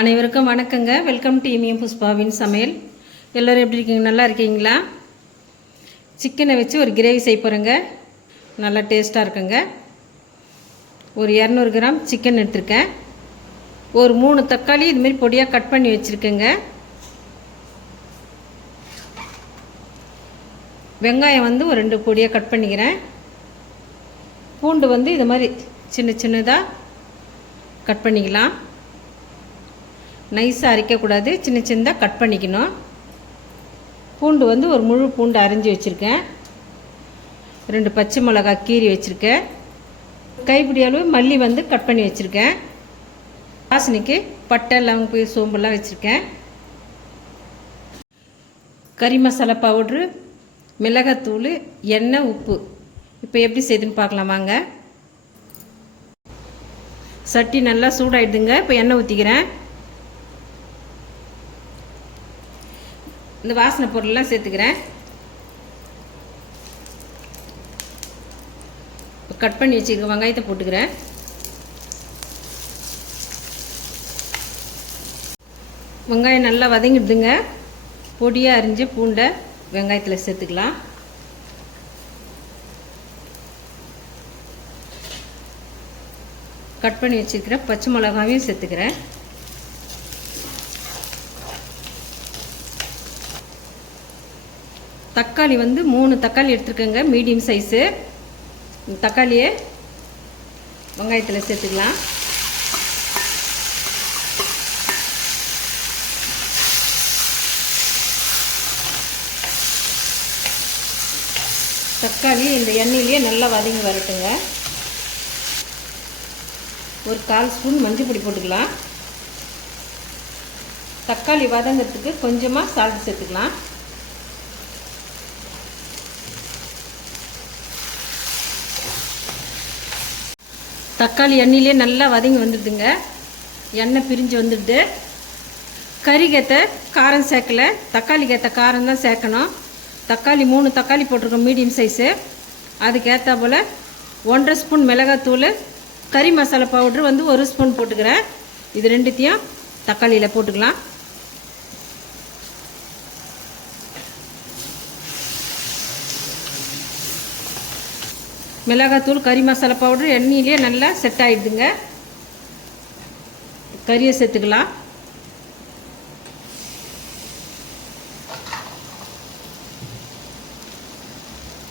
அனைவருக்கும் வணக்கங்க. Welcome to இமியம் புஷ்பாவின் சமையல். எல்லோரும் எப்படி இருக்கீங்க? நல்லா இருக்கீங்களா? சிக்கனை வச்சு ஒரு கிரேவி செய்ய போகிறேங்க. நல்லா டேஸ்ட்டாக இருக்குங்க. ஒரு 200 கிராம் சிக்கன் எடுத்துருக்கேன். ஒரு 3 தக்காளி இதுமாரி பொடியாக கட் பண்ணி வச்சுருக்கேங்க. வெங்காயம் வந்து ஒரு 2 பொடியாக கட் பண்ணிக்கிறேன். பூண்டு வந்து இது மாதிரி சின்ன சின்னதாக கட் பண்ணிக்கலாம். நைஸாக அரைக்கக்கூடாது, சின்ன சின்னதாக கட் பண்ணிக்கணும். பூண்டு வந்து ஒரு முழு பூண்டு அரைஞ்சி வச்சுருக்கேன். 2 பச்சை மிளகாய் கீரி வச்சுருக்கேன். கைப்பிடி அளவு மல்லி வந்து கட் பண்ணி வச்சுருக்கேன். வாசனைக்கு பட்டை லவங்கம் சோம்பெல்லாம் வச்சுருக்கேன். கறி மசாலா பவுட்ரு, மிளகாத்தூள், எண்ணெய், உப்பு. இப்போ எப்படி செய்யுதுன்னு பார்க்கலாமாங்க. சட்டி நல்லா சூடாயிடுதுங்க. இப்போ எண்ணெய் ஊற்றிக்கிறேன். இந்த வாசனை பொருளெல்லாம் சேர்த்துக்கிறேன். கட் பண்ணி வச்சுக்க வெங்காயத்தை போட்டுக்கிறேன். வெங்காயம் நல்லா வதங்கிடுதுங்க. பொடியாக அரிஞ்சு பூண்டை வெங்காயத்தில் சேர்த்துக்கலாம். கட் பண்ணி வச்சுருக்கிற பச்சை மிளகாவையும் சேர்த்துக்கிறேன். தக்காளி வந்து 3 தக்காளி எடுத்துருக்கேங்க, மீடியம் சைஸு. தக்காளியை வெங்காயத்தில் சேர்த்துக்கலாம். தக்காளி இந்த எண்ணெயிலேயே நல்லா வதங்கி வரட்டுங்க. ஒரு 1/4 ஸ்பூன் மஞ்சள் பொடி போட்டுக்கலாம். தக்காளி வதங்கிறதுக்கு கொஞ்சமாக சால்ட் சேர்த்துக்கலாம். தக்காளி எண்ணெயிலே நல்லா வதங்கி வந்துடுதுங்க. எண்ணெய் பிரிஞ்சு வந்துடுது. கறிக்கேற்ற காரம் சேர்க்கலை, தக்காளிக்கு ஏற்ற காரம் தான் சேர்க்கணும். தக்காளி 3 தக்காளி போட்டிருக்கோம், மீடியம் சைஸு. அதுக்கேற்ற போல் 1.5 ஸ்பூன் மிளகாத்தூள், கறி மசாலா பவுட்ரு வந்து 1 ஸ்பூன் போட்டுக்கிறேன். இது ரெண்டுத்தையும் தக்காளியில் போட்டுக்கலாம். மிளகாத்தூள், கறி மசாலா பவுட்ரு எண்ணெயிலே நல்லா செட் ஆகிடுதுங்க. கறியை சேர்த்துக்கலாம்.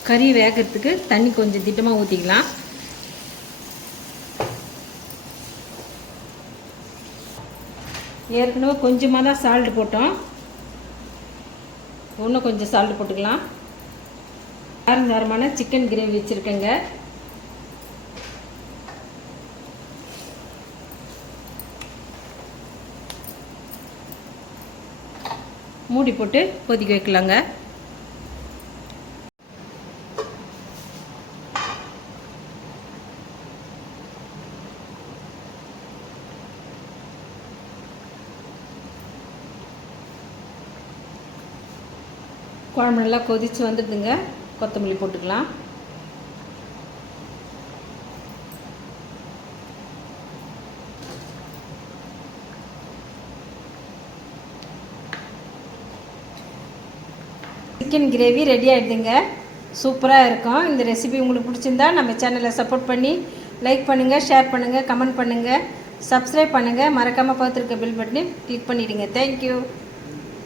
கறி வேகிறதுக்கு தண்ணி கொஞ்சம் திட்டமாக ஊற்றிக்கலாம். ஏற்கனவே கொஞ்சமாக தான் சால்ட் போட்டோம், இன்னும் கொஞ்சம் சால்ட் போட்டுக்கலாம். காரமான சிக்கன் கிரேவி வச்சுருக்கேங்க. மூடி போட்டு கொதிக்க வைக்கலாங்க. குழம்பு நல்லா கொதித்து வந்துடுதுங்க. கொத்தமல்லி போட்டுக்கலாம். சிக்கன் கிரேவி ரெடி ஆகிடுதுங்க. சூப்பராக இருக்கும். இந்த ரெசிபி உங்களுக்கு பிடிச்சிருந்தா நம்ம சேனலை சப்போர்ட் பண்ணி லைக் பண்ணுங்கள், ஷேர் பண்ணுங்கள், கமெண்ட் பண்ணுங்கள், சப்ஸ்கிரைப் பண்ணுங்கள். மறக்காமல் பார்த்துருக்க பெல் பட்டனை கிளிக் பண்ணிவிடுங்க. தேங்க்யூ.